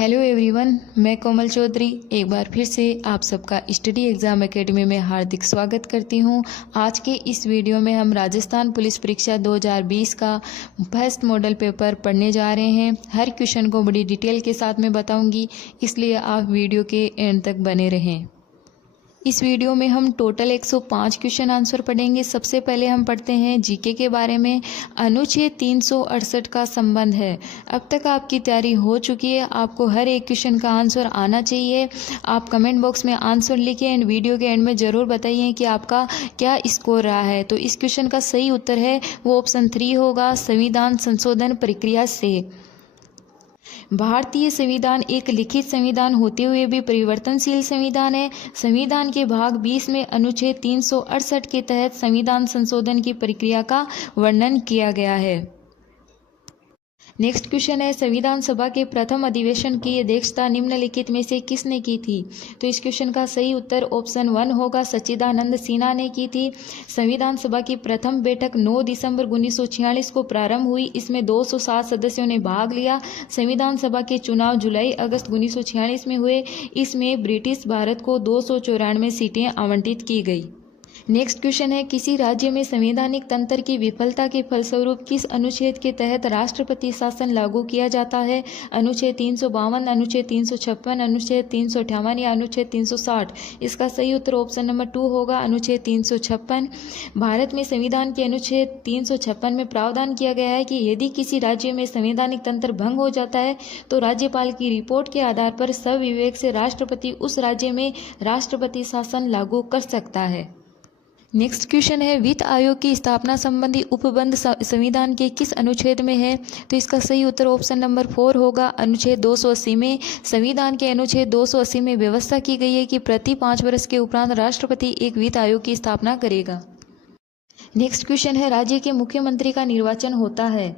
Hello everyone, मैं कोमल चौधरी एक बार फिर से आप सबका स्टडी एग्ज़ाम एकेडमी में हार्दिक स्वागत करती हूं। आज के इस वीडियो में हम राजस्थान पुलिस परीक्षा 2020 का फर्स्ट मॉडल पेपर पढ़ने जा रहे हैं। हर क्वेश्चन को बड़ी डिटेल के साथ में बताऊंगी, इसलिए आप वीडियो के एंड तक बने रहें। इस वीडियो में हम टोटल 105 क्वेश्चन आंसर पढ़ेंगे। सबसे पहले हम पढ़ते हैं जीके के बारे में। अनुच्छेद 368 का संबंध है। अब तक आपकी तैयारी हो चुकी है, आपको हर एक क्वेश्चन का आंसर आना चाहिए। आप कमेंट बॉक्स में आंसर लिखें एंड वीडियो के एंड में ज़रूर बताइए कि आपका क्या स्कोर रहा है। तो इस क्वेश्चन का सही उत्तर है वो ऑप्शन 3 होगा, संविधान संशोधन प्रक्रिया से। भारतीय संविधान एक लिखित संविधान होते हुए भी परिवर्तनशील संविधान है। संविधान के भाग 20 में अनुच्छेद 368 के तहत संविधान संशोधन की प्रक्रिया का वर्णन किया गया है। नेक्स्ट क्वेश्चन है, संविधान सभा के प्रथम अधिवेशन की अध्यक्षता निम्नलिखित में से किसने की थी। तो इस क्वेश्चन का सही उत्तर ऑप्शन 1 होगा, सच्चिदानंद सिन्हा ने की थी। संविधान सभा की प्रथम बैठक 9 दिसंबर 1946 को प्रारंभ हुई। इसमें 207 सदस्यों ने भाग लिया। संविधान सभा के चुनाव जुलाई अगस्त 1946 में हुए। इसमें ब्रिटिश भारत को 294 सीटें आवंटित की गई। नेक्स्ट क्वेश्चन है, किसी राज्य में संवैधानिक तंत्र की विफलता के फलस्वरूप किस अनुच्छेद के तहत राष्ट्रपति शासन लागू किया जाता है। अनुच्छेद 352, अनुच्छेद 356, अनुच्छेद 358 या अनुच्छेद 360। इसका सही उत्तर ऑप्शन नंबर 2 होगा, अनुच्छेद 356। भारत में संविधान के अनुच्छेद 356 में प्रावधान किया गया है कि यदि किसी राज्य में संवैधानिक तंत्र भंग हो जाता है तो राज्यपाल की रिपोर्ट के आधार पर सविवेक से राष्ट्रपति उस राज्य में राष्ट्रपति शासन लागू कर सकता है। नेक्स्ट क्वेश्चन है, वित्त आयोग की स्थापना संबंधी उपबंध संविधान के किस अनुच्छेद में है। तो इसका सही उत्तर ऑप्शन नंबर 4 होगा, अनुच्छेद 280 में। संविधान के अनुच्छेद 280 में व्यवस्था की गई है कि प्रति 5 वर्ष के उपरांत राष्ट्रपति एक वित्त आयोग की स्थापना करेगा। नेक्स्ट क्वेश्चन है, राज्य के मुख्यमंत्री का निर्वाचन होता है।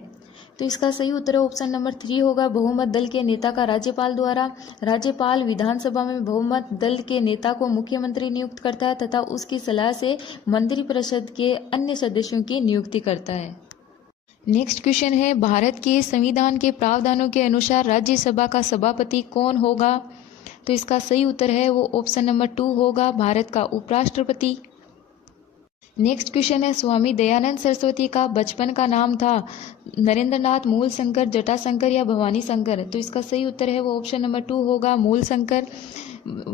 तो इसका सही उत्तर ऑप्शन नंबर 3 होगा, बहुमत दल के नेता का राज्यपाल द्वारा। राज्यपाल विधानसभा में बहुमत दल के नेता को मुख्यमंत्री नियुक्त करता है तथा उसकी सलाह से मंत्रिपरिषद के अन्य सदस्यों की नियुक्ति करता है। नेक्स्ट क्वेश्चन है, भारत के संविधान के प्रावधानों के अनुसार राज्यसभा का सभापति कौन होगा। तो इसका सही उत्तर है वो ऑप्शन नंबर 2 होगा, भारत का उपराष्ट्रपति। नेक्स्ट क्वेश्चन है, स्वामी दयानंद सरस्वती का बचपन का नाम था नरेंद्रनाथ, मूलशंकर, जटाशंकर या भवानी शंकर। तो इसका सही उत्तर है वो ऑप्शन नंबर 2 होगा, मूलशंकर।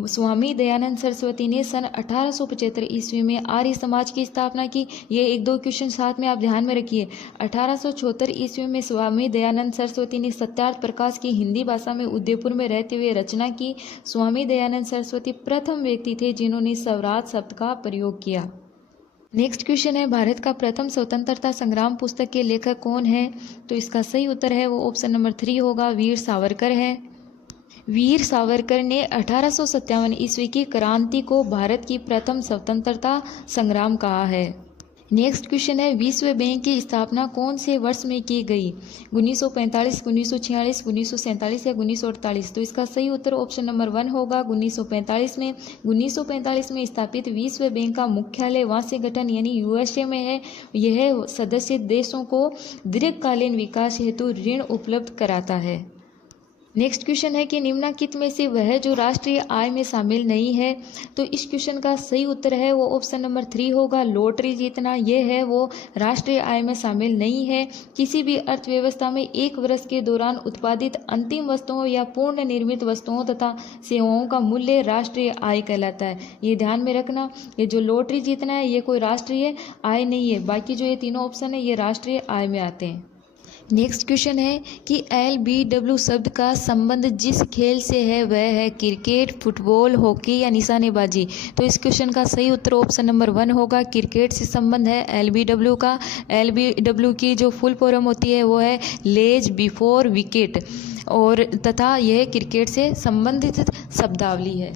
स्वामी दयानंद सरस्वती ने सन 1875 ईस्वी में आर्य समाज की स्थापना की। ये 1-2 क्वेश्चन साथ में आप ध्यान में रखिए। 1874 ईस्वी में स्वामी दयानंद सरस्वती ने सत्यार्थ प्रकाश की हिंदी भाषा में उदयपुर में रहते हुए रचना की। स्वामी दयानंद सरस्वती प्रथम व्यक्ति थे जिन्होंने स्वराज शब्द का प्रयोग किया। नेक्स्ट क्वेश्चन है, भारत का प्रथम स्वतंत्रता संग्राम पुस्तक के लेखक कौन है। तो इसका सही उत्तर है वो ऑप्शन नंबर 3 होगा, वीर सावरकर है। वीर सावरकर ने 1857 ईस्वी की क्रांति को भारत की प्रथम स्वतंत्रता संग्राम कहा है। नेक्स्ट क्वेश्चन है, विश्व बैंक की स्थापना कौन से वर्ष में की गई। 1945, 1946, 1947 या 1948। तो इसका सही उत्तर ऑप्शन नंबर 1 होगा, 1945 में। 1945 में स्थापित विश्व बैंक का मुख्यालय वाशिंगटन यानी यूएसए में है। यह सदस्य देशों को दीर्घकालीन विकास हेतु ऋण उपलब्ध कराता है। नेक्स्ट क्वेश्चन है कि निम्नलिखित में से वह जो राष्ट्रीय आय में शामिल नहीं है। तो इस क्वेश्चन का सही उत्तर है वो ऑप्शन नंबर 3 होगा, लॉटरी जीतना। यह है वो राष्ट्रीय आय में शामिल नहीं है। किसी भी अर्थव्यवस्था में एक वर्ष के दौरान उत्पादित अंतिम वस्तुओं या पूर्ण निर्मित वस्तुओं तथा सेवाओं का मूल्य राष्ट्रीय आय कहलाता है। ये ध्यान में रखना, ये जो लॉटरी जीतना है ये कोई राष्ट्रीय आय नहीं है। बाकी जो ये तीनों ऑप्शन है ये राष्ट्रीय आय में आते हैं। नेक्स्ट क्वेश्चन है कि LBW शब्द का संबंध जिस खेल से है वह है क्रिकेट, फुटबॉल, हॉकी या निशानेबाजी। तो इस क्वेश्चन का सही उत्तर ऑप्शन नंबर 1 होगा, क्रिकेट से संबंध है LBW का। LBW की जो फुल फॉर्म होती है वो है लेज बिफोर विकेट और तथा यह क्रिकेट से संबंधित शब्दावली है।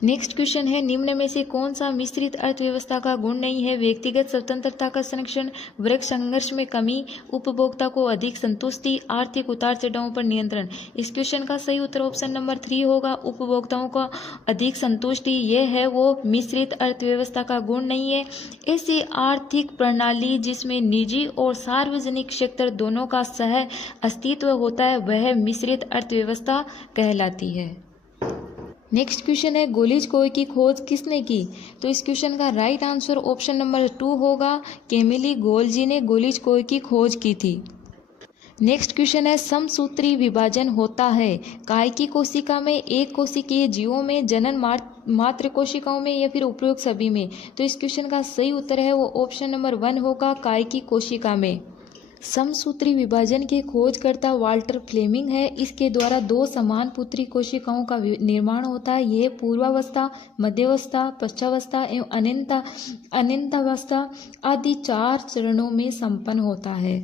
नेक्स्ट क्वेश्चन है, निम्न में से कौन सा मिश्रित अर्थव्यवस्था का गुण नहीं है? व्यक्तिगत स्वतंत्रता का संरक्षण, वर्ग संघर्ष में कमी, उपभोक्ता को अधिक संतुष्टि, आर्थिक उतार चढ़ावों पर नियंत्रण। इस क्वेश्चन का सही उत्तर ऑप्शन नंबर 3 होगा, उपभोक्ताओं को अधिक संतुष्टि। यह है वो मिश्रित अर्थव्यवस्था का गुण नहीं है। ऐसी आर्थिक प्रणाली जिसमें निजी और सार्वजनिक क्षेत्र दोनों का सह अस्तित्व होता है वह मिश्रित अर्थव्यवस्था कहलाती है। नेक्स्ट क्वेश्चन है, गोलिज कोय की खोज किसने की? तो इस क्वेश्चन का राइट आंसर ऑप्शन नंबर 2 होगा, कैमिली गोल्जी ने गोलिज कोय की खोज की थी। नेक्स्ट क्वेश्चन है, समसूत्री विभाजन होता है काय की कोशिका में, एक कोशिकीय जीवों में, जनन मात्र कोशिकाओं में या फिर उपरोक्त सभी में? तो इस क्वेश्चन का सही उत्तर है वो ऑप्शन नंबर 1 होगा, काय की कोशिका में। समसूत्री विभाजन के खोजकर्ता वाल्टर फ्लेमिंग है। इसके द्वारा 2 समान पुत्री कोशिकाओं का निर्माण होता है। यह पूर्वावस्था, मध्यावस्था, पश्चावस्था एवं अनंतावस्था आदि 4 चरणों में संपन्न होता है।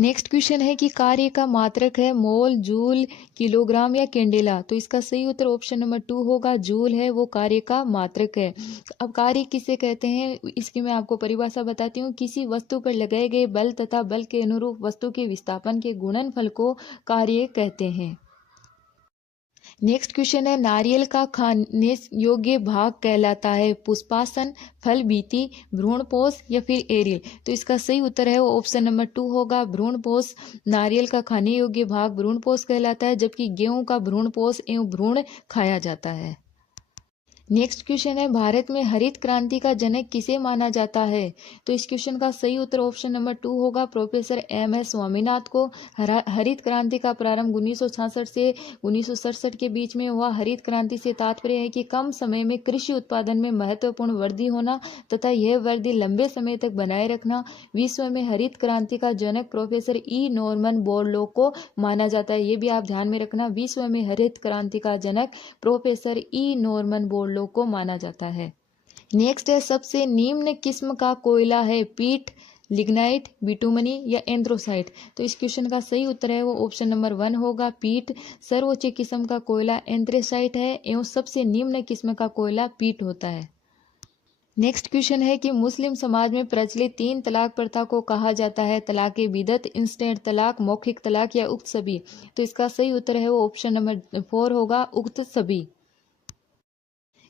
नेक्स्ट क्वेश्चन है कि कार्य का मात्रक है मोल, जूल, किलोग्राम या कैंडेला? तो इसका सही उत्तर ऑप्शन नंबर 2 होगा, जूल है वो कार्य का मात्रक है। अब कार्य किसे कहते हैं इसकी मैं आपको परिभाषा बताती हूँ। किसी वस्तु पर लगाए गए बल तथा बल के अनुरूप वस्तु के विस्थापन के गुणनफल को कार्य कहते हैं। नेक्स्ट क्वेश्चन है, नारियल का खाने योग्य भाग कहलाता है पुष्पासन, फल बीती, भ्रूणपोष या फिर एरियल? तो इसका सही उत्तर है वो ऑप्शन नंबर 2 होगा, भ्रूणपोष। नारियल का खाने योग्य भाग भ्रूणपोष कहलाता है, जबकि गेहूं का भ्रूणपोष एवं भ्रूण खाया जाता है। नेक्स्ट क्वेश्चन है, भारत में हरित क्रांति का जनक किसे माना जाता है? तो इस क्वेश्चन का सही उत्तर ऑप्शन नंबर 2 होगा, प्रोफेसर MS स्वामीनाथन को। हरित क्रांति का प्रारंभ 1966 से 1967 के बीच में हुआ। हरित क्रांति से तात्पर्य है कि कम समय में कृषि उत्पादन में महत्वपूर्ण वृद्धि होना तथा यह वृद्धि लंबे समय तक बनाए रखना। विश्व में हरित क्रांति का जनक प्रोफेसर E नॉर्मन बोरलॉग को माना जाता है। ये भी आप ध्यान में रखना, विश्व में हरित क्रांति का जनक प्रोफेसर E नॉर्मन बोरलॉग को माना जाता है। नेक्स्ट है, सबसे निम्न किस्म का कोयला है पीट, लिग्नाइट, बिटुमनी या एंथ्रोसाइट? तो इस क्वेश्चन का सही उत्तर है वो ऑप्शन नंबर 1 होगा, पीट। सर्वोच्च किस्म का कोयला एंथ्रोसाइट है एवं सबसे निम्न किस्म का कोयला पीट होता है। नेक्स्ट क्वेश्चन है कि मुस्लिम समाज में प्रचलित 3 तलाक प्रथा को कहा जाता है तलाक बिदअत, इंस्टेंट तलाक, मौखिक तलाक या उक्त सभी? तो इसका सही उत्तर है वो ऑप्शन नंबर 4 होगा, उक्त सभी।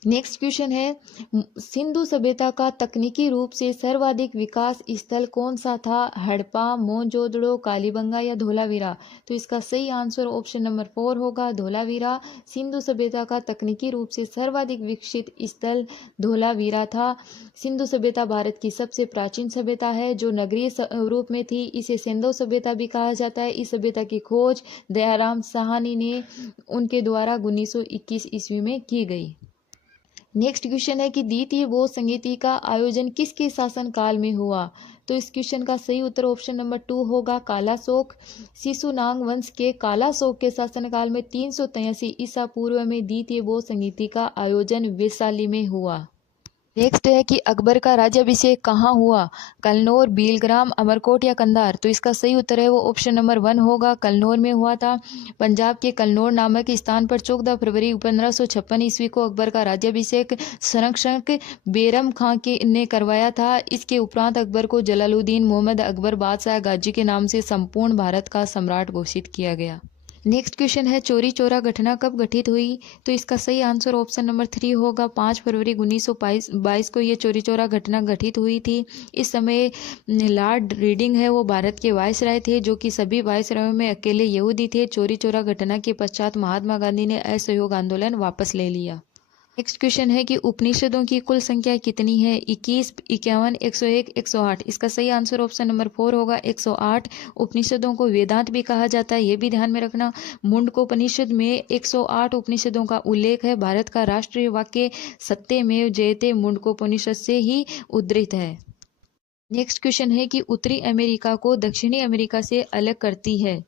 नेक्स्ट क्वेश्चन है, सिंधु सभ्यता का तकनीकी रूप से सर्वाधिक विकास स्थल कौन सा था? हड़प्पा, मोहनजोदड़ो, कालीबंगा या धोलावीरा? तो इसका सही आंसर ऑप्शन नंबर 4 होगा, धोलावीरा। सिंधु सभ्यता का तकनीकी रूप से सर्वाधिक विकसित स्थल धोलावीरा था। सिंधु सभ्यता भारत की सबसे प्राचीन सभ्यता है जो नगरीय रूप में थी। इसे सिंधु सभ्यता भी कहा जाता है। इस सभ्यता की खोज दयाराम साहनी ने उनके द्वारा 1921 ईस्वी में की गई। नेक्स्ट क्वेश्चन है कि द्वितीय बौद्ध संहिता का आयोजन किसके शासनकाल में हुआ? तो इस क्वेश्चन का सही उत्तर ऑप्शन नंबर 2 होगा, कालाशोक। शिशुनाग वंश के कालाशोक के शासनकाल में 383 ईसा पूर्व में द्वितीय बौद्ध संहिता का आयोजन वैशाली में हुआ। नेक्स्ट है कि अकबर का राज्याभिषेक कहाँ हुआ? कलनौर, बीलग्राम, अमरकोट या कंधार? तो इसका सही उत्तर है वो ऑप्शन नंबर 1 होगा, कलनौर में हुआ था। पंजाब के कलनौर नामक स्थान पर 14 फरवरी 1556 ईस्वी को अकबर का राज्याभिषेक संरक्षक बैरम खां ने करवाया था। इसके उपरांत अकबर को जलालुद्दीन मोहम्मद अकबर बादशाह गाजी के नाम से संपूर्ण भारत का सम्राट घोषित किया गया। नेक्स्ट क्वेश्चन है, चौरी चौरा घटना कब घटित हुई? तो इसका सही आंसर ऑप्शन नंबर 3 होगा, 5 फरवरी 1922 को ये चौरी चौरा घटना घटित हुई थी। इस समय लॉर्ड रीडिंग है वो भारत के वायसराय थे, जो कि सभी वायसरायों में अकेले यहूदी थे। चौरी चौरा घटना के पश्चात महात्मा गांधी ने असहयोग आंदोलन वापस ले लिया। नेक्स्ट क्वेश्चन है कि उपनिषदों की कुल संख्या कितनी है? 21, 51, 101, 108? इसका सही आंसर ऑप्शन नंबर 4 होगा, 108। उपनिषदों को वेदांत भी कहा जाता है, ये भी ध्यान में रखना। मुंडकोपनिषद में 108 उपनिषदों का उल्लेख है। भारत का राष्ट्रीय वाक्य सत्यमेव जयते मुंडकोपनिषद से ही उद्धृत है। नेक्स्ट क्वेश्चन है कि उत्तरी अमेरिका को दक्षिणी अमेरिका से अलग करती है?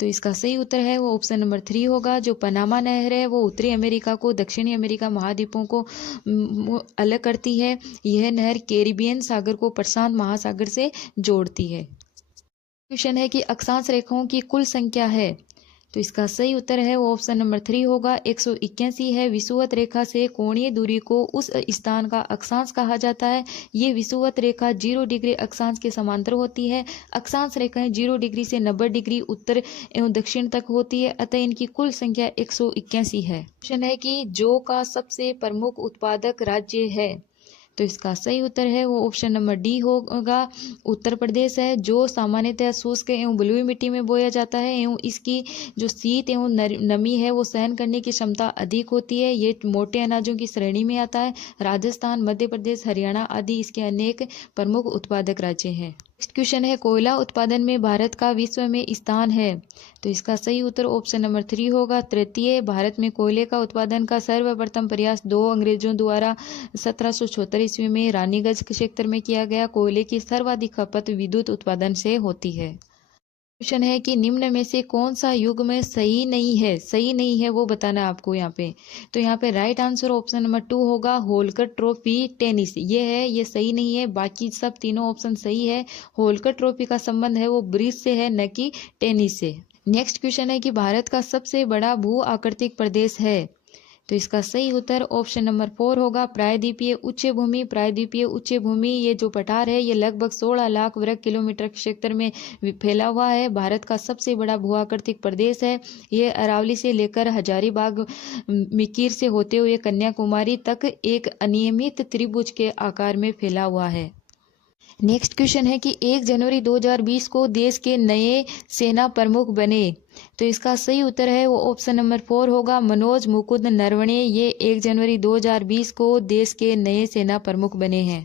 तो इसका सही उत्तर है वो ऑप्शन नंबर 3 होगा। जो पनामा नहर है वो उत्तरी अमेरिका को दक्षिणी अमेरिका महाद्वीपों को अलग करती है। यह नहर कैरिबियन सागर को प्रशांत महासागर से जोड़ती है। क्वेश्चन है कि अक्षांश रेखाओं की कुल संख्या है? तो इसका सही उत्तर है वो ऑप्शन नंबर 3 होगा 181 है। विषुवत रेखा से कोणीय दूरी को उस स्थान का अक्षांश कहा जाता है। ये विषुवत रेखा 0 डिग्री अक्षांश के समांतर होती है। अक्षांश रेखाएं 0 डिग्री से 90 डिग्री उत्तर एवं दक्षिण तक होती है, अतः इनकी कुल संख्या 181 है। क्वेश्चन है कि जौ का सबसे प्रमुख उत्पादक राज्य है। तो इसका सही उत्तर है वो ऑप्शन नंबर डी होगा, उत्तर प्रदेश है। जो सामान्यतः शुष्क एवं बलुई मिट्टी में बोया जाता है एवं इसकी जो शीत एवं नमी है वो सहन करने की क्षमता अधिक होती है। ये मोटे अनाजों की श्रेणी में आता है। राजस्थान, मध्य प्रदेश, हरियाणा आदि इसके अनेक प्रमुख उत्पादक राज्य हैं। नेक्स्ट क्वेश्चन है कोयला उत्पादन में भारत का विश्व में स्थान है। तो इसका सही उत्तर ऑप्शन नंबर 3 होगा, तृतीय। भारत में कोयले का उत्पादन का सर्वप्रथम प्रयास 2 अंग्रेजों द्वारा 1776 ईस्वी में रानीगंज क्षेत्र में किया गया। कोयले की सर्वाधिक खपत विद्युत उत्पादन से होती है। क्वेश्चन है कि निम्न में से कौन सा युग्म सही नहीं है। सही नहीं है वो बताना है आपको यहाँ पे। तो यहाँ पे राइट आंसर ऑप्शन नंबर 2 होगा, होलकर ट्रॉफी टेनिस। ये है, ये सही नहीं है। बाकी सब तीनों ऑप्शन सही है। होलकर ट्रॉफी का संबंध है वो ब्रिज से है, न कि टेनिस से। नेक्स्ट क्वेश्चन है कि भारत का सबसे बड़ा भू आकृतिक प्रदेश है। तो इसका सही उत्तर ऑप्शन नंबर 4 होगा, प्रायद्वीपीय उच्च भूमि। प्रायद्वीपीय उच्च भूमि ये जो पठार है ये लगभग 16 लाख वर्ग किलोमीटर क्षेत्र में फैला हुआ है। भारत का सबसे बड़ा भूआकृतिक प्रदेश है। ये अरावली से लेकर हजारीबाग, मिकीर से होते हुए कन्याकुमारी तक एक अनियमित त्रिभुज के आकार में फैला हुआ है। नेक्स्ट क्वेश्चन है कि 1 जनवरी 2020 को देश के नए सेना प्रमुख बने। तो इसका सही उत्तर है वो ऑप्शन नंबर 4 होगा, मनोज मुकुंद नरवणे। ये 1 जनवरी 2020 को देश के नए सेना प्रमुख बने हैं।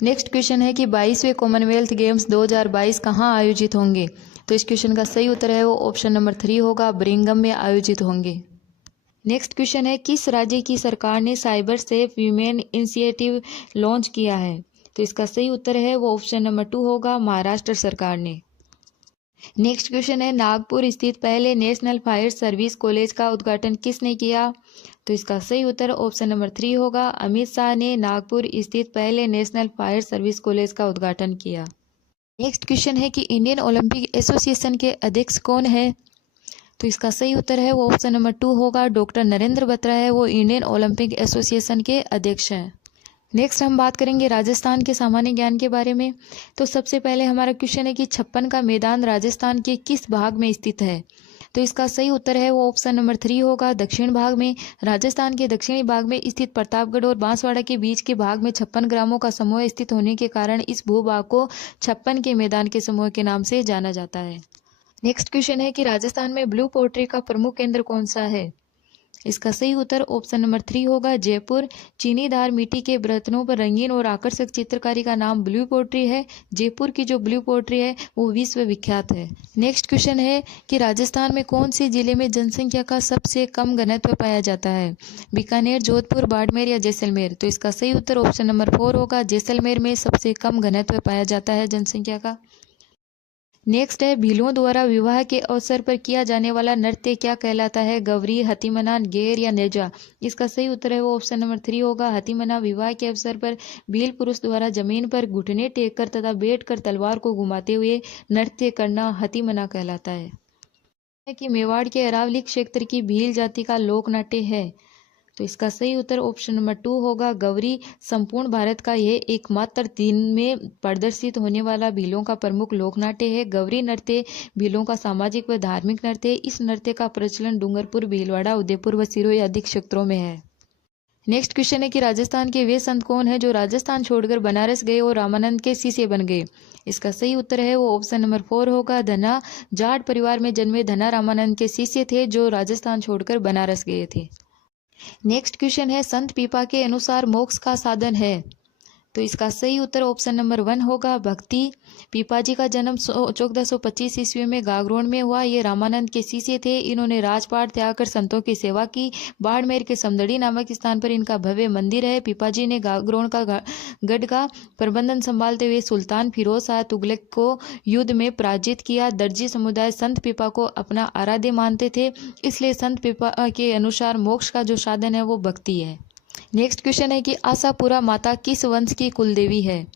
नेक्स्ट क्वेश्चन है कि 22वें कॉमनवेल्थ गेम्स 2022 कहाँ आयोजित होंगे। तो इस क्वेश्चन का सही उत्तर है वो ऑप्शन नंबर 3 होगा, बर्मिंघम में आयोजित होंगे। नेक्स्ट क्वेश्चन है किस राज्य की सरकार ने cyber safe women initiative launch किया है। तो इसका सही उत्तर है वो ऑप्शन नंबर 2 होगा, महाराष्ट्र सरकार ने। नेक्स्ट क्वेश्चन है नागपुर स्थित पहले नेशनल फायर सर्विस कॉलेज का उद्घाटन किसने किया। तो इसका सही उत्तर ऑप्शन नंबर 3 होगा, अमित शाह ने नागपुर स्थित पहले नेशनल फायर सर्विस कॉलेज का उद्घाटन किया। नेक्स्ट क्वेश्चन है कि इंडियन ओलंपिक एसोसिएशन के अध्यक्ष कौन है। तो इसका सही उत्तर है वो ऑप्शन नंबर 2 होगा, डॉक्टर नरेंद्र बत्रा है वो इंडियन ओलंपिक एसोसिएशन के अध्यक्ष हैं। नेक्स्ट हम बात करेंगे राजस्थान के सामान्य ज्ञान के बारे में। तो सबसे पहले हमारा क्वेश्चन है कि 56 का मैदान राजस्थान के किस भाग में स्थित है। तो इसका सही उत्तर है वो ऑप्शन नंबर 3 होगा, दक्षिण भाग में। राजस्थान के दक्षिणी भाग में स्थित प्रतापगढ़ और बांसवाड़ा के बीच के भाग में 56 ग्रामों का समूह स्थित होने के कारण इस भूभाग को 56 के मैदान के समूह के नाम से जाना जाता है। नेक्स्ट क्वेश्चन है कि राजस्थान में ब्लू पोट्री का प्रमुख केंद्र कौन सा है। इसका सही उत्तर ऑप्शन नंबर 3 होगा, जयपुर। चीनीदार मिट्टी के बर्तनों पर रंगीन और आकर्षक चित्रकारी का नाम ब्लू पोट्री है। जयपुर की जो ब्लू पोट्री है वो विश्व विख्यात है। नेक्स्ट क्वेश्चन है कि राजस्थान में कौन से जिले में जनसंख्या का सबसे कम घनत्व पाया जाता है। बीकानेर, जोधपुर, बाड़मेर या जैसलमेर। तो इसका सही उत्तर ऑप्शन नंबर 4 होगा, जैसलमेर में सबसे कम घनत्व पाया जाता है जनसंख्या का। नेक्स्ट है भीलों द्वारा विवाह के अवसर पर किया जाने वाला नृत्य क्या कहलाता है। गवरी, हथीमना, गेर या नेजा। इसका सही उत्तर है वो ऑप्शन नंबर 3 होगा, हथीमना। विवाह के अवसर पर भील पुरुष द्वारा जमीन पर घुटने टेक कर तथा बैठकर तलवार को घुमाते हुए नृत्य करना हथीमना कहलाता है। कि मेवाड़ के अरावली क्षेत्र की भील जाति का लोक नाट्य है। तो इसका सही उत्तर ऑप्शन नंबर 2 होगा, गवरी। संपूर्ण भारत का यह एकमात्र दिन में प्रदर्शित होने वाला भीलों का प्रमुख लोक नाट्य है। गवरी नृत्य भीलों का सामाजिक व धार्मिक नृत्य है। इस नृत्य का प्रचलन डूंगरपुर, भीलवाड़ा, उदयपुर व सिरोही आदि क्षेत्रों में है। नेक्स्ट क्वेश्चन है कि राजस्थान के वे संत कौन है जो राजस्थान छोड़कर बनारस गए और रामानंद के शिष्य बन गए। इसका सही उत्तर है वो ऑप्शन नंबर 4 होगा, धना। जाट परिवार में जन्मे धना रामानंद के शिष्य थे जो राजस्थान छोड़कर बनारस गए थे। नेक्स्ट क्वेश्चन है संत पीपा के अनुसार मोक्ष का साधन है। तो इसका सही उत्तर ऑप्शन नंबर 1 होगा, भक्ति। पीपा जी का जन्म 1425 ईस्वी में गागरोन में हुआ। ये रामानंद के शिष्य थे। इन्होंने राजपाट त्याग कर संतों की सेवा की। बाड़मेर के समदड़ी नामक स्थान पर इनका भव्य मंदिर है। पीपा जी ने गागरोन का गढ़ का प्रबंधन संभालते हुए सुल्तान फिरोज शाह तुगलक को युद्ध में पराजित किया। दर्जी समुदाय संत पीपा को अपना आराध्य मानते थे, इसलिए संत पीपा के अनुसार मोक्ष का जो साधन है वो भक्ति है। नेक्स्ट क्वेश्चन है कि आशापुरा माता किस वंश की कुलदेवी है।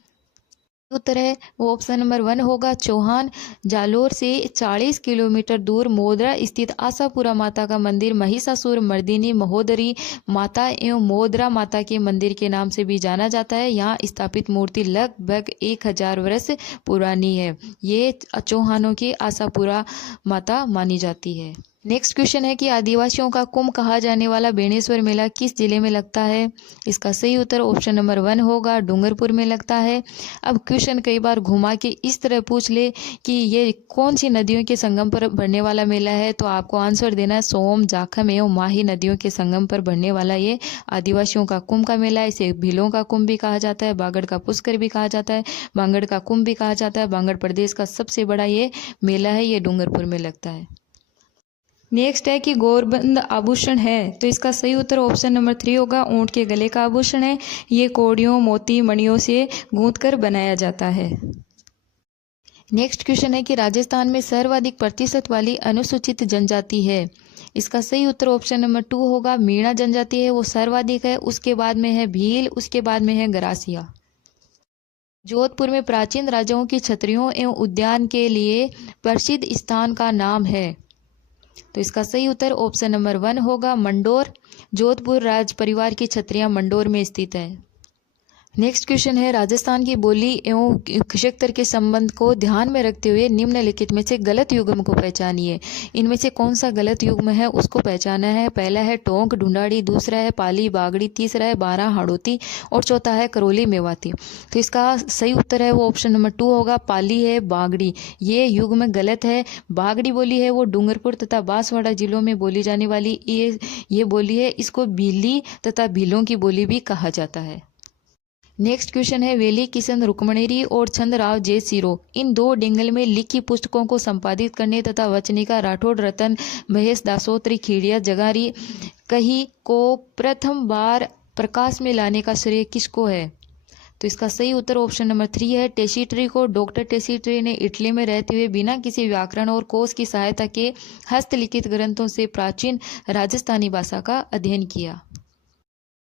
उत्तर है वो ऑप्शन नंबर 1 होगा चौहान। जालोर से 40 किलोमीटर दूर मोदरा स्थित आशापुरा माता का मंदिर महिषासुर मर्दिनी महोदरी माता एवं मोदरा माता के मंदिर के नाम से भी जाना जाता है। यहाँ स्थापित मूर्ति लगभग 1000 वर्ष पुरानी है। ये चौहानों की आशापुरा माता मानी जाती है। नेक्स्ट क्वेश्चन है कि आदिवासियों का कुंभ कहा जाने वाला बेणेश्वर मेला किस जिले में लगता है। इसका सही उत्तर ऑप्शन नंबर 1 होगा डूंगरपुर में लगता है। अब क्वेश्चन कई बार घुमा के इस तरह पूछ ले कि ये कौन सी नदियों के संगम पर बढ़ने वाला मेला है, तो आपको आंसर देना है सोम, जाखम एवं माही नदियों के संगम पर बढ़ने वाला ये आदिवासियों का कुंभ का मेला है। इसे भीलों का कुंभ भी कहा जाता है, बागड़ का पुष्कर भी कहा जाता है, बांगड़ का कुंभ भी कहा जाता है। बांगड़ प्रदेश का सबसे बड़ा ये मेला है, ये डूंगरपुर में लगता है। नेक्स्ट है कि गौरबंद आभूषण है, तो इसका सही उत्तर ऑप्शन नंबर 3 होगा ऊंट के गले का आभूषण है। ये कौड़ियों, मोती, मणियों से गूंथकर बनाया जाता है। नेक्स्ट क्वेश्चन है कि राजस्थान में सर्वाधिक प्रतिशत वाली अनुसूचित जनजाति है। इसका सही उत्तर ऑप्शन नंबर 2 होगा मीणा जनजाति है, वो सर्वाधिक है। उसके बाद में है भील, उसके बाद में है गरासिया। जोधपुर में प्राचीन राजाओं की छतरियों एवं उद्यान के लिए प्रसिद्ध स्थान का नाम है, तो इसका सही उत्तर ऑप्शन नंबर 1 होगा मंडोर। जोधपुर राज परिवार की छतरियां मंडोर में स्थित है। नेक्स्ट क्वेश्चन है राजस्थान की बोली एवं क्षेत्र के संबंध को ध्यान में रखते हुए निम्नलिखित में से गलत युग्म को पहचानिए। इनमें से कौन सा गलत युग्म है उसको पहचाना है। पहला है टोंक ढूंढाड़ी, दूसरा है पाली बागड़ी, तीसरा है बारह हाड़ौती और चौथा है करौली मेवाती। तो इसका सही उत्तर है वो ऑप्शन नंबर 2 होगा पाली है बागड़ी। ये युग्म गलत है। बागड़ी बोली है वो डूंगरपुर तथा बांसवाड़ा जिलों में बोली जाने वाली ये बोली है। इसको भीली तथा भीलों की बोली भी कहा जाता है। नेक्स्ट क्वेश्चन है वेली किशन रुक्मणेरी और चंद्रराव जे सिरो इन 2 डिंगल में लिखी पुस्तकों को संपादित करने तथा वचनिका राठौड़ रतन महेश दासोत्री खीड़िया जगारी कही को प्रथम बार प्रकाश में लाने का श्रेय किसको है। तो इसका सही उत्तर ऑप्शन नंबर 3 है टेसीट्री को। डॉक्टर टेसीट्री ने इटली में रहते हुए बिना किसी व्याकरण और कोश की सहायता के हस्तलिखित ग्रंथों से प्राचीन राजस्थानी भाषा का अध्ययन किया।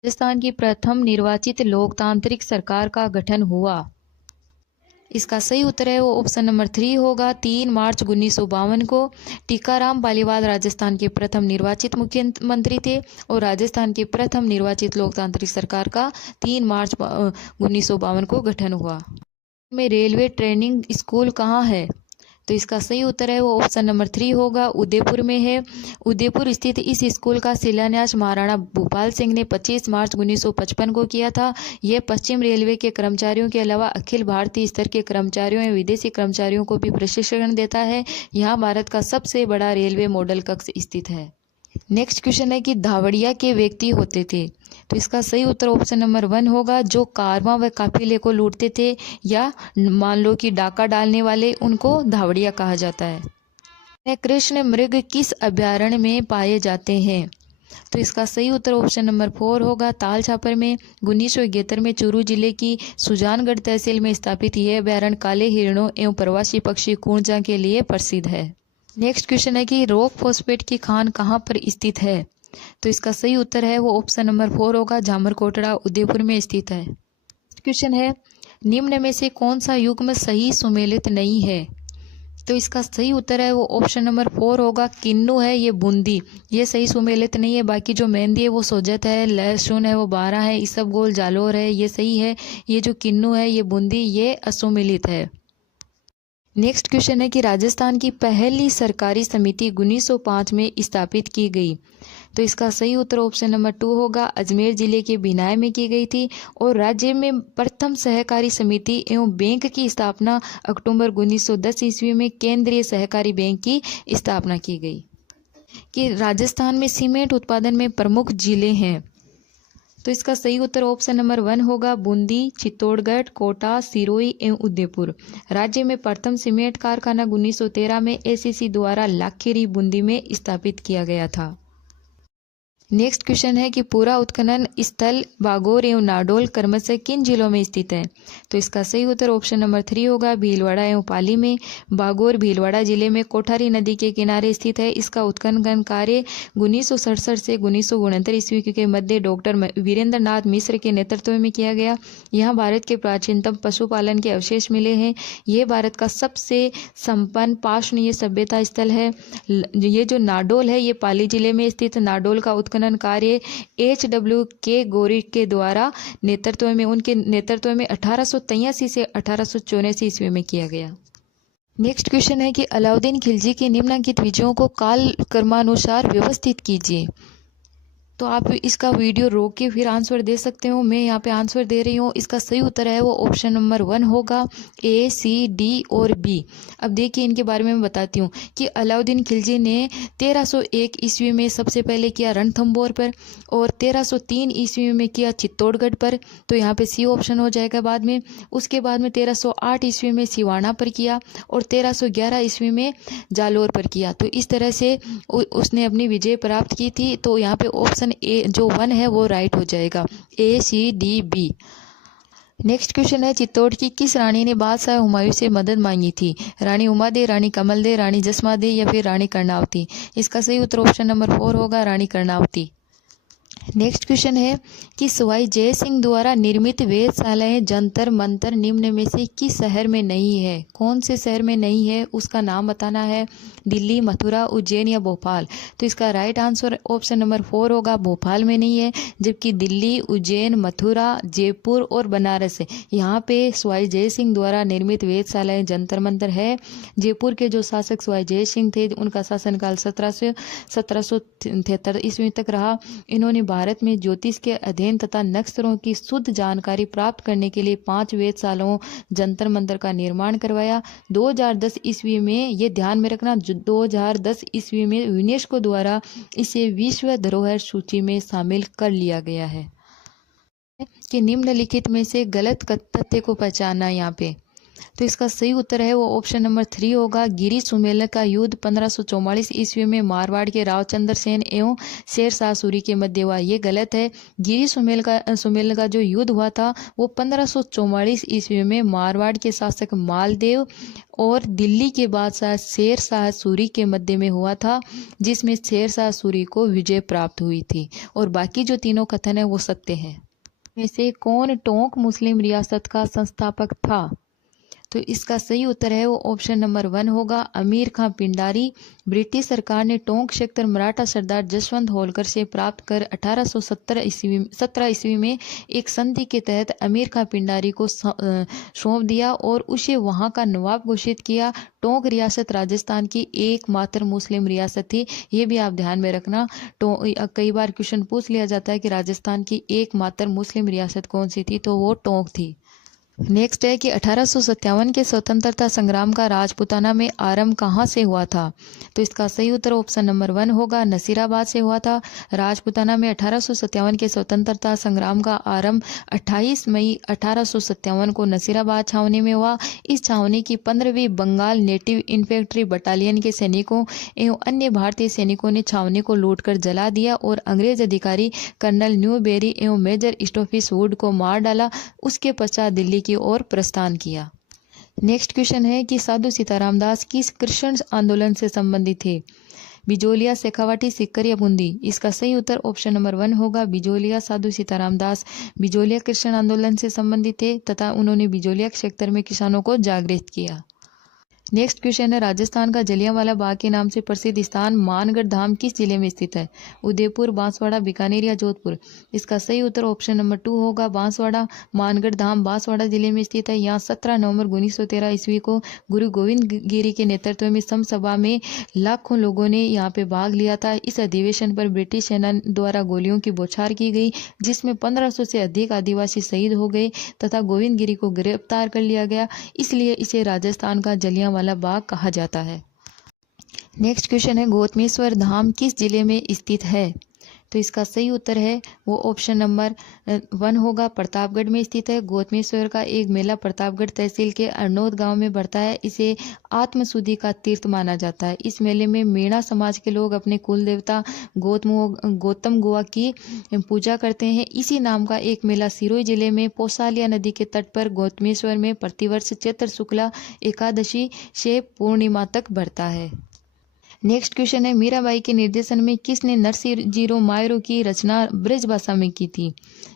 राजस्थान की प्रथम निर्वाचित लोकतांत्रिक सरकार का गठन हुआ। इसका सही उत्तर है वो ऑप्शन नंबर 3 होगा 3 मार्च 1952 को। टीकाराम पालीवाल राजस्थान के प्रथम निर्वाचित मुख्यमंत्री थे और राजस्थान की प्रथम निर्वाचित लोकतांत्रिक सरकार का 3 मार्च 1952 को गठन हुआ। में रेलवे ट्रेनिंग स्कूल कहाँ है, तो इसका सही उत्तर है वो ऑप्शन नंबर 3 होगा उदयपुर में है। उदयपुर स्थित इस स्कूल का शिलान्यास महाराणा भूपाल सिंह ने 25 मार्च 1955 को किया था। यह पश्चिम रेलवे के कर्मचारियों के अलावा अखिल भारतीय स्तर के कर्मचारियों एवं विदेशी कर्मचारियों को भी प्रशिक्षण देता है। यहाँ भारत का सबसे बड़ा रेलवे मॉडल कक्ष स्थित है। नेक्स्ट क्वेश्चन है कि धावड़िया के व्यक्ति होते थे, तो इसका सही उत्तर ऑप्शन नंबर 1 होगा जो कारवां व काफिले को लूटते थे या मान लो कि डाका डालने वाले, उनको धावड़िया कहा जाता है। कृष्ण मृग किस अभयारण्य में पाए जाते हैं, तो इसका सही उत्तर ऑप्शन नंबर 4 होगा ताल छापर में। 1971 में चूरू जिले की सुजानगढ़ तहसील में स्थापित यह अभयारण्य काले हिरणों एवं प्रवासी पक्षी कूंजा के लिए प्रसिद्ध है। नेक्स्ट क्वेश्चन है कि रॉक फॉस्फेट की खान कहाँ पर स्थित है, तो इसका सही उत्तर है वो ऑप्शन नंबर 4 होगा जामरकोटड़ा उदयपुर में स्थित है। क्वेश्चन है निम्न में से कौन सा युग्म सही सुमेलित नहीं है, तो इसका सही उत्तर है वो ऑप्शन नंबर 4 होगा किन्नू है ये बूंदी, ये सही सुमेलित नहीं है। बाकी जो मेहंदी है वो सोजत है, लहसुन है वो 12 है, इसबगोल जालोर है ये सही है। ये जो किन्नू है ये बूंदी ये असुमेलित है। नेक्स्ट क्वेश्चन है कि राजस्थान की पहली सरकारी समिति 1905 में स्थापित की गई, तो इसका सही उत्तर ऑप्शन नंबर 2 होगा अजमेर जिले के बिनाय में की गई थी। और राज्य में प्रथम सहकारी समिति एवं बैंक की स्थापना अक्टूबर 1910 ईस्वी में केंद्रीय सहकारी बैंक की स्थापना की गई। कि राजस्थान में सीमेंट उत्पादन में प्रमुख जिले हैं, तो इसका सही उत्तर ऑप्शन नंबर 1 होगा बूंदी, चित्तौड़गढ़, कोटा, सिरोही एवं उदयपुर। राज्य में प्रथम सीमेंट कारखाना 1913 में एसीसी द्वारा लाखेरी बूंदी में स्थापित किया गया था। नेक्स्ट क्वेश्चन है कि पूरा उत्खनन स्थल बागोर एवं नाडोल क्रमशः किन जिलों में स्थित है? तो इसका सही उत्तर ऑप्शन नंबर 3 होगा, भीलवाड़ा एवं पाली में। बागोर भीलवाड़ा जिले में कोठारी नदी के किनारे स्थित है। इसका उत्खनन कार्य 1967 से 1969 ईस्वी के मध्य डॉक्टर वीरेंद्र नाथ मिश्र के नेतृत्व में किया गया। यहाँ भारत के प्राचीनतम पशुपालन के अवशेष मिले हैं। ये भारत का सबसे संपन्न पाषाणीय सभ्यता स्थल है। ये जो नाडोल है ये पाली जिले में स्थित। नाडोल का उत्खनन कार्य HW गौरी के द्वारा उनके नेतृत्व में 1883 से 1884 ईस्वी में किया गया। नेक्स्ट क्वेश्चन है कि अलाउद्दीन खिलजी के निम्नलिखित विजयों को काल क्रमानुसार व्यवस्थित कीजिए। तो आप इसका वीडियो रोक के फिर आंसर दे सकते हो। मैं यहाँ पे आंसर दे रही हूँ। इसका सही उत्तर है वो ऑप्शन नंबर 1 होगा, A, C, D और B। अब देखिए इनके बारे में मैं बताती हूँ कि अलाउद्दीन खिलजी ने 1301 ईस्वी में सबसे पहले किया रणथंभौर पर और 1303 ईस्वी में किया चित्तौड़गढ़ पर। तो यहाँ पे C ऑप्शन हो जाएगा बाद में। उसके बाद में 1308 ईस्वी में सिवाना पर किया और 1311 ईस्वी में जालौर पर किया। तो इस तरह से उसने अपनी विजय प्राप्त की थी। तो यहाँ पे ऑप्शन ए जो 1 है वो राइट हो जाएगा, A, C, D, B। Next question है चित्तौड़ की किस रानी ने बादशाह हुमायूं से मदद मांगी थी? रानी उमादे, रानी कमलदे, रानी जसमादे या फिर रानी कर्णावती? इसका सही उत्तर ऑप्शन नंबर 4 होगा, रानी कर्णावती। नेक्स्ट क्वेश्चन है कि सवाई जय सिंह द्वारा निर्मित वेधशालाएं जंतर मंतर निम्न में से किस शहर में नहीं है? कौन से शहर में नहीं है उसका नाम बताना है। दिल्ली, मथुरा, उज्जैन या भोपाल? तो इसका राइट आंसर ऑप्शन नंबर 4 होगा, भोपाल में नहीं है। जबकि दिल्ली, उज्जैन, मथुरा, जयपुर और बनारस है, यहाँ पे सवाई जय सिंह द्वारा निर्मित वेधशालाएं जंतर मंतर है। जयपुर के जो शासक सवाई जय सिंह थे उनका शासनकाल 1773 ईस्वी तक रहा। इन्होंने भारत में ज्योतिष के अध्ययन तथा नक्षत्रों की शुद्ध जानकारी प्राप्त करने के लिए 5 वेधशालाओं जंतर मंतर का निर्माण करवाया। 2010 ईस्वी में ये ध्यान में रखना, 2010 ईस्वी में यूनेस्को द्वारा इसे विश्व धरोहर सूची में शामिल कर लिया गया है। कि निम्नलिखित में से गलत तथ्य को पहचानना यहाँ पे। तो इसका सही उत्तर है वो ऑप्शन नंबर 3 होगा, गिरी सुमेल का युद्ध 1544 ईस्वी में मारवाड़ के रावचंद्र सेन एवं शेरशाह सूरी के मध्य हुआ। ये गलत है। गिरी सुमेल का जो युद्ध हुआ था वो 1544 ईस्वी में मारवाड़ के शासक मालदेव और दिल्ली के बादशाह शेरशाह सूरी के मध्य में हुआ था, जिसमें शेरशाह सूरी को विजय प्राप्त हुई थी। और बाकी जो तीनों कथन है वो सत्य है। में से कौन टोंक मुस्लिम रियासत का संस्थापक था? तो इसका सही उत्तर है वो ऑप्शन नंबर 1 होगा, अमीर खां पिंडारी। ब्रिटिश सरकार ने टोंक क्षेत्र मराठा सरदार जसवंत होलकर से प्राप्त कर 1817 ईस्वी में एक संधि के तहत अमीर खां पिंडारी को सौंप दिया और उसे वहां का नवाब घोषित किया। टोंक रियासत राजस्थान की एकमात्र मुस्लिम रियासत थी। ये भी आप ध्यान में रखना। कई बार क्वेश्चन पूछ लिया जाता है कि राजस्थान की एकमात्र मुस्लिम रियासत कौन सी थी, तो वो टोंक थी। नेक्स्ट है कि 1857 के स्वतंत्रता संग्राम का राजपूताना में आरंभ कहाँ से हुआ था? तो इसका सही उत्तर ऑप्शन नंबर 1 होगा, नसीराबाद से हुआ था। राजपूताना में 1857 के स्वतंत्रता संग्राम का आरंभ 28 मई 1857 को नसीराबाद छावनी में हुआ। इस छावनी की 15वीं बंगाल नेटिव इन्फेंट्री बटालियन के सैनिकों एवं अन्य भारतीय सैनिकों ने छावनी को लूटकर जला दिया और अंग्रेज अधिकारी कर्नल न्यूबेरी एवं मेजर स्टोफिस वुड को मार डाला। उसके पश्चात दिल्ली की ओर प्रस्थान किया। नेक्स्ट क्वेश्चन है कि साधु सीताराम दास किस कृष्ण आंदोलन से संबंधित थे? बिजोलिया, शेखावाटी, सीकर या बूंदी? इसका सही उत्तर ऑप्शन नंबर 1 होगा, बिजोलिया। साधु सीताराम दास बिजोलिया कृष्ण आंदोलन से संबंधित थे तथा उन्होंने बिजोलिया क्षेत्र में किसानों को जागृत किया। नेक्स्ट क्वेश्चन है राजस्थान का जलियांवाला बाग के नाम से प्रसिद्ध स्थान मानगढ़ धाम किस जिले में स्थित है? उदयपुर, बांसवाड़ा, बीकानेर या जोधपुर? इसका सही उत्तर ऑप्शन नंबर 2 होगा, बांसवाड़ा। मानगढ़ धाम बांसवाड़ा जिले में स्थित है। यहाँ 17 नवंबर 1913 ईस्वी को गुरु गोविंद गिरी के नेतृत्व में समसभा में लाखों लोगों ने यहाँ पे भाग लिया था। इस अधिवेशन पर ब्रिटिश सेना द्वारा गोलियों की बौछार की गई, जिसमें 1500 से अधिक आदिवासी शहीद हो गए तथा गोविंद गिरी को गिरफ्तार कर लिया गया। इसलिए इसे राजस्थान का जलियांवाला बाग कहा जाता है। नेक्स्ट क्वेश्चन है गौतमेश्वर धाम किस जिले में स्थित है? तो इसका सही उत्तर है वो ऑप्शन नंबर 1 होगा, प्रतापगढ़ में स्थित है। गौतमेश्वर का एक मेला प्रतापगढ़ तहसील के अरनोद गांव में बढ़ता है। इसे आत्मशुद्धि का तीर्थ माना जाता है। इस मेले में मेणा समाज के लोग अपने कुल देवता गौतम गुआ की पूजा करते हैं। इसी नाम का एक मेला सिरोही जिले में पोसालिया नदी के तट पर गौतमेश्वर में प्रतिवर्ष चैत्र शुक्ला एकादशी से पूर्णिमा तक बढ़ता है। नेक्स्ट क्वेश्चन है, मीराबाई के निर्देशन में किसने नरसिंह मायरो की रचना ब्रज भाषा में की थी?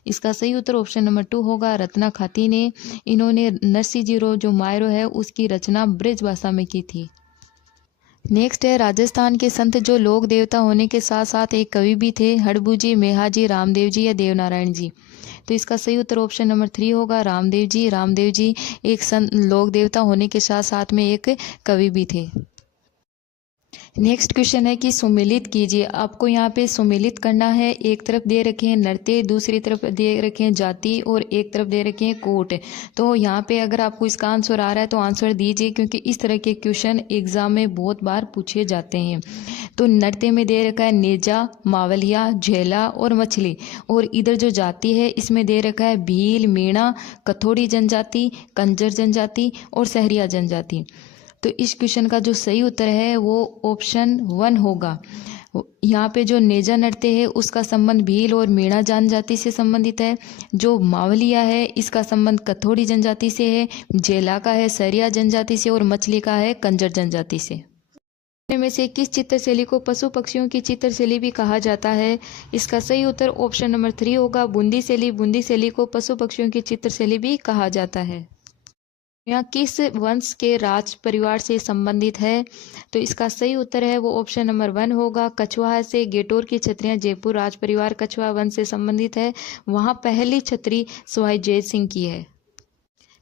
इसका सही उत्तर ऑप्शन नंबर 2 होगा, रत्ना खाती ने। इन्होंने नरसिंह जो मायरो है उसकी रचना ब्रज भाषा में की थी। नेक्स्ट है, राजस्थान के संत जो लोक देवता होने के साथ साथ एक कवि भी थे, हड़बू जी, मेहा जी, रामदेव जी या देवनारायण जी। तो इसका सही उत्तर ऑप्शन नंबर 3 होगा, रामदेव जी। रामदेव जी एक संत लोक देवता होने के साथ साथ में एक कवि भी थे। नेक्स्ट क्वेश्चन है कि सुमेलित कीजिए। आपको यहाँ पे सुमेलित करना है। एक तरफ दे रखे हैं नृत्य, दूसरी तरफ दे रखे हैं जाति और एक तरफ दे रखे हैं कोट। तो यहाँ पे अगर आपको इसका आंसर आ रहा है तो आंसर दीजिए, क्योंकि इस तरह के क्वेश्चन एग्जाम में बहुत बार पूछे जाते हैं। तो नृत्य में दे रखा है नेजा, मावलिया, झेला और मछली। और इधर जो जाति है इसमें दे रखा है भील, मीणा, कथोड़ी जनजाति, कंजर जनजाति और सहरिया जनजाति। तो इस क्वेश्चन का जो सही उत्तर है वो ऑप्शन 1 होगा। यहाँ पे जो नेजा नृत्य है उसका संबंध भील और मीणा जनजाति से संबंधित है। जो मावलिया है इसका संबंध कथोड़ी जनजाति से है। जेला का है सहरिया जनजाति से और मछली का है कंजर जनजाति से। में से किस चित्रशैली को पशु पक्षियों की चित्रशैली भी कहा जाता है? इसका सही उत्तर ऑप्शन नंबर 3 होगा, बूंदी शैली। बूंदी शैली को पशु पक्षियों की चित्रशैली भी कहा जाता है। यहाँ किस वंश के राज परिवार से संबंधित है? तो इसका सही उत्तर है वो ऑप्शन नंबर 1 होगा, कछवाहा से। गेटोर की छत्रियां जयपुर राज परिवार कछवाहा वंश से संबंधित है। वहाँ पहली छत्री सवाई जय सिंह की है।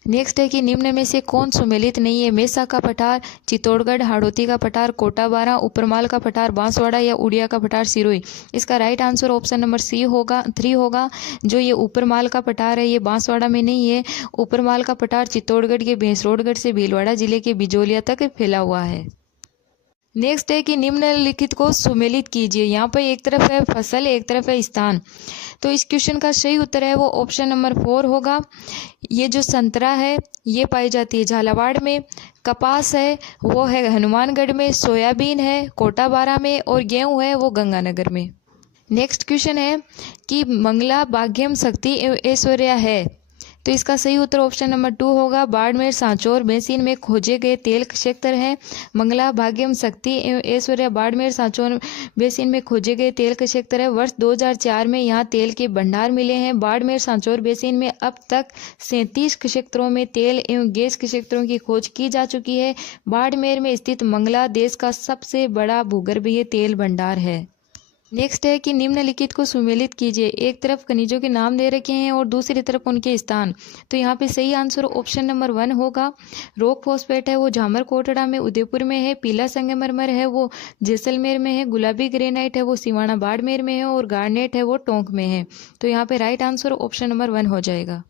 नेक्स्ट है कि निम्न में से कौन सुमेलित नहीं है? मेसा का पठार, चित्तौड़गढ़, हाड़ौती का पठार, कोटा बारा, उपरमाल का पठार, बांसवाड़ा या उड़िया का पठार, सिरोही। इसका राइट आंसर ऑप्शन नंबर 3 होगा। जो ये उपरमाल का पठार है ये बांसवाड़ा में नहीं है। उपरमाल का पठार चित्तौड़गढ़ के भैंसरोडगढ़ से भीलवाड़ा जिले के बिजोलिया तक फैला हुआ है। नेक्स्ट है कि निम्नलिखित को सुमेलित कीजिए। यहाँ पर एक तरफ है फसल, एक तरफ है स्थान। तो इस क्वेश्चन का सही उत्तर है वो ऑप्शन नंबर 4 होगा। ये जो संतरा है ये पाई जाती है झालावाड़ में। कपास है वो है हनुमानगढ़ में। सोयाबीन है कोटा बारा में और गेहूं है वो गंगानगर में। नेक्स्ट क्वेश्चन है कि मंगला भाग्यम शक्ति ऐश्वर्या है। तो इसका सही उत्तर ऑप्शन नंबर 2 होगा। बाड़मेर सांचौर बेसिन में खोजे गए तेल क्षेत्र हैं। मंगला भाग्यम शक्ति एवं ऐश्वर्या बाड़मेर सांचौर बेसिन में खोजे गए तेल का क्षेत्र है। वर्ष 2004 में यहाँ तेल के भंडार मिले हैं। बाड़मेर सांचौर बेसिन में अब तक 37 क्षेत्रों में तेल एवं गैस क्षेत्रों की खोज की जा चुकी है। बाड़मेर में स्थित मंगला देश का सबसे बड़ा भूगर्भीय तेल भंडार है। नेक्स्ट है कि निम्नलिखित को सुमेलित कीजिए। एक तरफ खनिजों के नाम दे रखे हैं और दूसरी तरफ उनके स्थान। तो यहाँ पे सही आंसर ऑप्शन नंबर 1 होगा। रॉक फॉस्फेट है वो झामर कोटड़ा में उदयपुर में है। पीला संगमरमर है वो जैसलमेर में है। गुलाबी ग्रेनाइट है वो सिवाना बाड़मेर में है और गार्नेट है वो टोंक में है। तो यहाँ पे राइट आंसर ऑप्शन नंबर 1 हो जाएगा।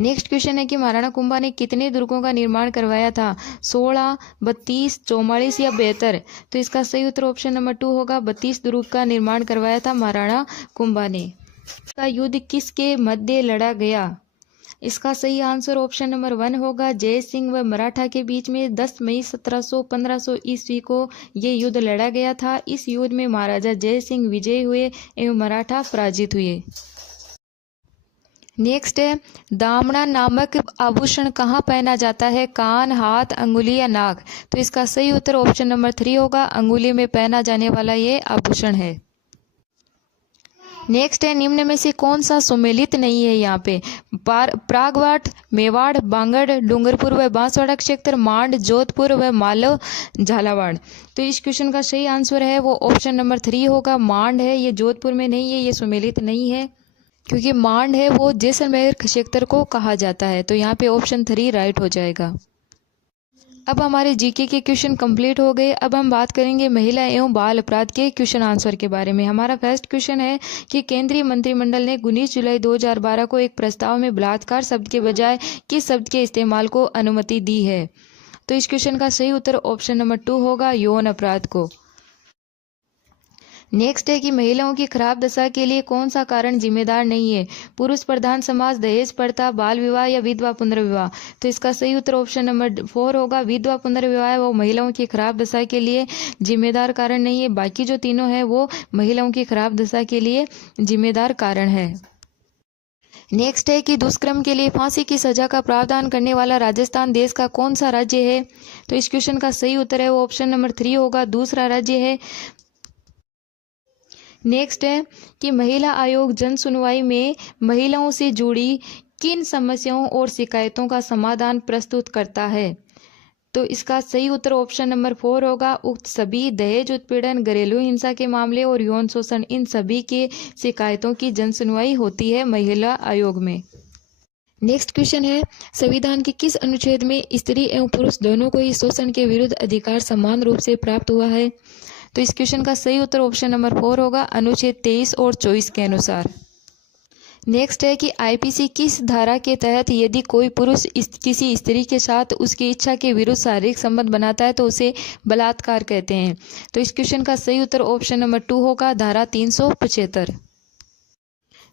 नेक्स्ट क्वेश्चन है कि महाराणा कुंभा ने कितने दुर्गों का निर्माण करवाया था? 16, 32, 44 या 72? तो इसका सही उत्तर ऑप्शन नंबर 2 होगा। 32 दुर्ग का निर्माण करवाया था महाराणा कुंभा ने। इसका युद्ध किसके मध्य लड़ा गया? इसका सही आंसर ऑप्शन नंबर 1 होगा। जय सिंह व मराठा के बीच में 10 मई 1715 ईस्वी को ये युद्ध लड़ा गया था। इस युद्ध में महाराजा जय सिंह विजयी हुए एवं मराठा पराजित हुए। नेक्स्ट है दामना नामक आभूषण कहाँ पहना जाता है? कान, हाथ, अंगुली या नाक? तो इसका सही उत्तर ऑप्शन नंबर 3 होगा। अंगुली में पहना जाने वाला ये आभूषण है। नेक्स्ट है निम्न में से कौन सा सुमेलित नहीं है? यहाँ पे प्रागवाट, मेवाड़, बांगड़, डूंगरपुर व बांसवाड़ा क्षेत्र, मांड, जोधपुर व मालव, झालावाड़। तो इस क्वेश्चन का सही आंसर है वो ऑप्शन नंबर 3 होगा। मांड है ये जोधपुर में नहीं है, ये सुमेलित नहीं है क्योंकि मांड है वो जैसलमेर क्षेत्र को कहा जाता है। तो यहाँ पे ऑप्शन 3 राइट हो जाएगा। अब हमारे जीके के क्वेश्चन कंप्लीट हो गए। अब हम बात करेंगे महिला एवं बाल अपराध के क्वेश्चन आंसर के बारे में। हमारा फर्स्ट क्वेश्चन है कि केंद्रीय मंत्रिमंडल ने 19 जुलाई 2012 को एक प्रस्ताव में बलात्कार शब्द के बजाय किस शब्द के इस्तेमाल को अनुमति दी है? तो इस क्वेश्चन का सही उत्तर ऑप्शन नंबर 2 होगा, यौन अपराध को। नेक्स्ट है कि महिलाओं की खराब दशा के लिए कौन सा कारण जिम्मेदार नहीं है? पुरुष प्रधान समाज, दहेज प्रथा, बाल विवाह या विधवा पुनर्विवाह? तो इसका सही उत्तर ऑप्शन नंबर 4 होगा। विधवा पुनर्विवाह वो महिलाओं की खराब दशा के लिए जिम्मेदार कारण नहीं है। बाकी जो तीनों है वो महिलाओं की खराब दशा के लिए जिम्मेदार कारण है। नेक्स्ट है कि दुष्कर्म के लिए फांसी की सजा का प्रावधान करने वाला राजस्थान देश का कौन सा राज्य है? तो इस क्वेश्चन का सही उत्तर है वो ऑप्शन नंबर 3 होगा, दूसरा राज्य है। नेक्स्ट है कि महिला आयोग जन सुनवाई में महिलाओं से जुड़ी किन समस्याओं और शिकायतों का समाधान प्रस्तुत करता है? तो इसका सही उत्तर ऑप्शन नंबर 4 होगा। उक्त सभी दहेज उत्पीड़न, घरेलू हिंसा के मामले और यौन शोषण, इन सभी के शिकायतों की जन सुनवाई होती है महिला आयोग में। नेक्स्ट क्वेश्चन है, संविधान के किस अनुच्छेद में स्त्री एवं पुरुष दोनों को ही शोषण के विरुद्ध अधिकार समान रूप से प्राप्त हुआ है? तो इस क्वेश्चन का सही उत्तर ऑप्शन नंबर 4 होगा, अनुच्छेद 23 और 24 के अनुसार। नेक्स्ट है कि आईपीसी किस धारा के तहत यदि कोई पुरुष किसी स्त्री के साथ उसकी इच्छा के विरुद्ध शारीरिक संबंध बनाता है तो उसे बलात्कार कहते हैं? तो इस क्वेश्चन का सही उत्तर ऑप्शन नंबर 2 होगा, धारा 375।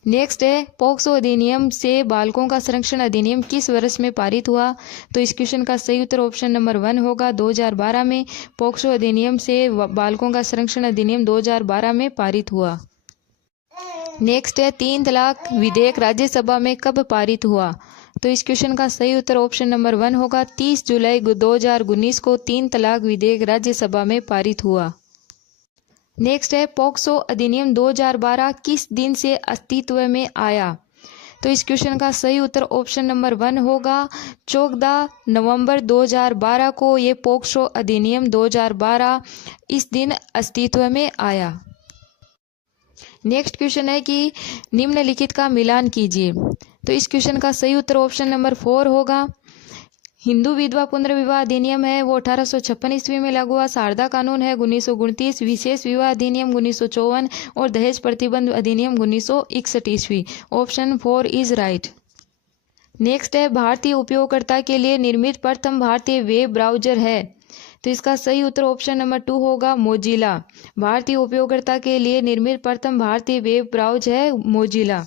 नेक्स्ट है, पोक्सो अधिनियम से बालकों का संरक्षण अधिनियम किस वर्ष में पारित हुआ? तो इस क्वेश्चन का सही उत्तर ऑप्शन नंबर 1 होगा, 2012 में पोक्सो अधिनियम से बालकों का संरक्षण अधिनियम 2012 में पारित हुआ। नेक्स्ट है, 3 तलाक विधेयक राज्यसभा में कब पारित हुआ? तो इस क्वेश्चन का सही उत्तर ऑप्शन नंबर 1 होगा, 30 जुलाई 2019 को 3 तलाक विधेयक राज्यसभा में पारित हुआ। नेक्स्ट है, पोक्सो अधिनियम 2012 किस दिन से अस्तित्व में आया? तो इस क्वेश्चन का सही उत्तर ऑप्शन नंबर 1 होगा, 14 नवंबर 2012 को ये पोक्सो अधिनियम 2012 इस दिन अस्तित्व में आया। नेक्स्ट क्वेश्चन है कि निम्नलिखित का मिलान कीजिए। तो इस क्वेश्चन का सही उत्तर ऑप्शन नंबर 4 होगा। हिंदू विधवा पुनर्विवाह अधिनियम है वो 1856 ईस्वी में लागू हुआ। शारदा कानून है 1929, विशेष विवाह अधिनियम 1954 और दहेज प्रतिबंध अधिनियम 1961 ईस्वी। Option 4 is right. नेक्स्ट है, भारतीय उपयोगकर्ता के लिए निर्मित प्रथम भारतीय वेब ब्राउजर है? तो इसका सही उत्तर ऑप्शन नंबर 2 होगा, मोजिला। भारतीय उपयोगकर्ता के लिए निर्मित प्रथम भारतीय वेब ब्राउजर है मोजिला।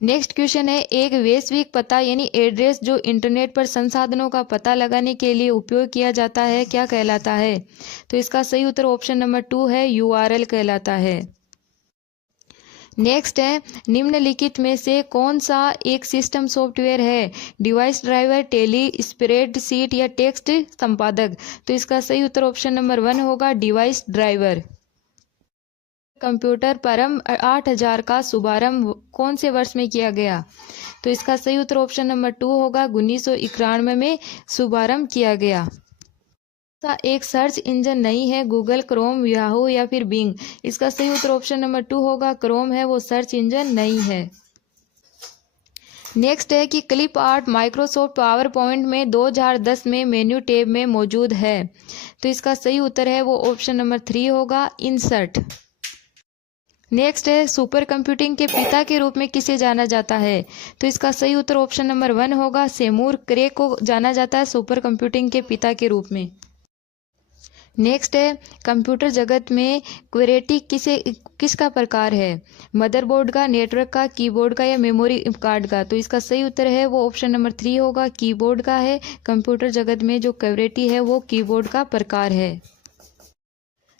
नेक्स्ट क्वेश्चन है, एक वैश्विक पता यानी एड्रेस जो इंटरनेट पर संसाधनों का पता लगाने के लिए उपयोग किया जाता है क्या कहलाता है? तो इसका सही उत्तर ऑप्शन नंबर 2 है, URL कहलाता है। नेक्स्ट है, निम्नलिखित में से कौन सा एक सिस्टम सॉफ्टवेयर है? डिवाइस ड्राइवर, टेली स्प्रेडशीट या टेक्स्ट संपादक? तो इसका सही उत्तर ऑप्शन नंबर 1 होगा, डिवाइस ड्राइवर। कंप्यूटर परम 8000 का शुभारंभ कौन से वर्ष में किया गया? तो इसका सही उत्तर ऑप्शन नंबर 2 होगा, 1991 में शुभारंभ किया गया। एक सर्च इंजन नहीं है गूगल, क्रोम, याहू या फिर बिंग? इसका सही उत्तर ऑप्शन नंबर 2 होगा, क्रोम है वो सर्च इंजन नहीं है। नेक्स्ट है कि clip art Microsoft power point में 2010 में मेन्यू टैब में मौजूद है? तो इसका सही उत्तर है वो ऑप्शन नंबर 3 होगा, इंसर्ट। नेक्स्ट है, सुपर कंप्यूटिंग के पिता के रूप में किसे जाना जाता है? तो इसका सही उत्तर ऑप्शन नंबर 1 होगा, सेमूर क्रे को जाना जाता है सुपर कंप्यूटिंग के पिता के रूप में। नेक्स्ट है, कंप्यूटर जगत में क्वेरेटी किसका प्रकार है? मदरबोर्ड का, नेटवर्क का, कीबोर्ड का या मेमोरी कार्ड का? तो इसका सही उत्तर है वो ऑप्शन नंबर 3 होगा, कीबोर्ड का है। कंप्यूटर जगत में जो क्वेरेटी है वो कीबोर्ड का प्रकार है।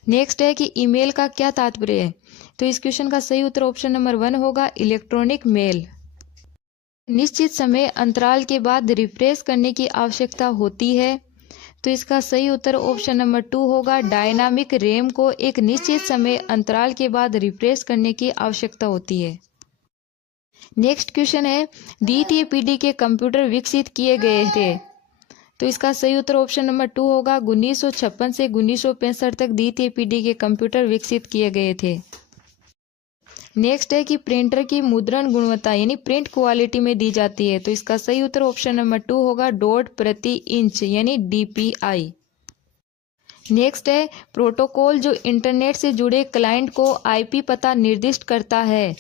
नेक्स्ट है कि ईमेल का क्या तात्पर्य है? तो इस क्वेश्चन का सही उत्तर ऑप्शन नंबर 1 होगा, इलेक्ट्रॉनिक मेल। निश्चित समय अंतराल के बाद रिफ्रेश करने की आवश्यकता होती है? तो इसका सही उत्तर ऑप्शन नंबर 2 होगा, डायनामिक रैम को एक निश्चित समय अंतराल के बाद रिफ्रेश करने की आवश्यकता होती है। नेक्स्ट क्वेश्चन है, द्वितीय पीढ़ी के कंप्यूटर विकसित किए गए थे? तो इसका सही उत्तर ऑप्शन नंबर 2 होगा, 1956 से 1965 तक द्वितीय पीढ़ी के कंप्यूटर विकसित किए गए थे। नेक्स्ट है कि प्रिंटर की मुद्रण गुणवत्ता यानी प्रिंट क्वालिटी में दी जाती है? तो इसका सही उत्तर ऑप्शन नंबर 2 होगा, डॉट प्रति इंच यानी DPI। नेक्स्ट है, प्रोटोकॉल जो इंटरनेट से जुड़े क्लाइंट को IP पता निर्दिष्ट करता है?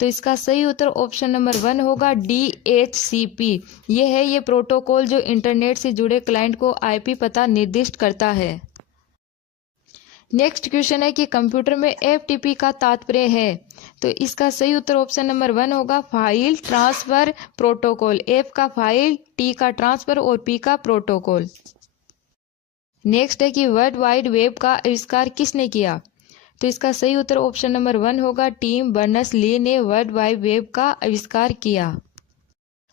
तो इसका सही उत्तर ऑप्शन नंबर 1 होगा, DHCP। ये प्रोटोकॉल जो इंटरनेट से जुड़े क्लाइंट को IP पता निर्दिष्ट करता है। नेक्स्ट क्वेश्चन है कि कंप्यूटर में FTP का तात्पर्य है। तो इसका सही उत्तर ऑप्शन नंबर 1 होगा, फाइल ट्रांसफर प्रोटोकॉल। F का फाइल, T का ट्रांसफर और P का प्रोटोकॉल। नेक्स्ट है कि वर्ल्ड वाइड वेब का आविष्कार किसने किया। तो इसका सही उत्तर ऑप्शन नंबर 1 होगा, टिम बर्नर्स-ली ने वर्ल्ड वाइड वेब का आविष्कार किया।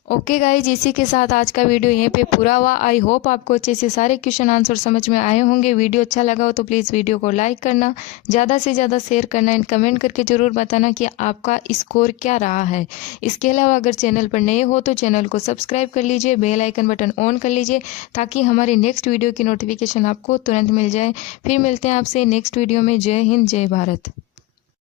ओके गाइज, इसी के साथ आज का वीडियो यहीं पे पूरा हुआ। आई होप आपको अच्छे से सारे क्वेश्चन आंसर समझ में आए होंगे। वीडियो अच्छा लगा हो तो प्लीज़ वीडियो को लाइक करना, ज़्यादा से ज़्यादा शेयर करना एंड कमेंट करके ज़रूर बताना कि आपका स्कोर क्या रहा है। इसके अलावा अगर चैनल पर नए हो तो चैनल को सब्सक्राइब कर लीजिए, बेल आइकन बटन ऑन कर लीजिए ताकि हमारी नेक्स्ट वीडियो की नोटिफिकेशन आपको तुरंत मिल जाए। फिर मिलते हैं आपसे नेक्स्ट वीडियो में। जय हिंद, जय भारत।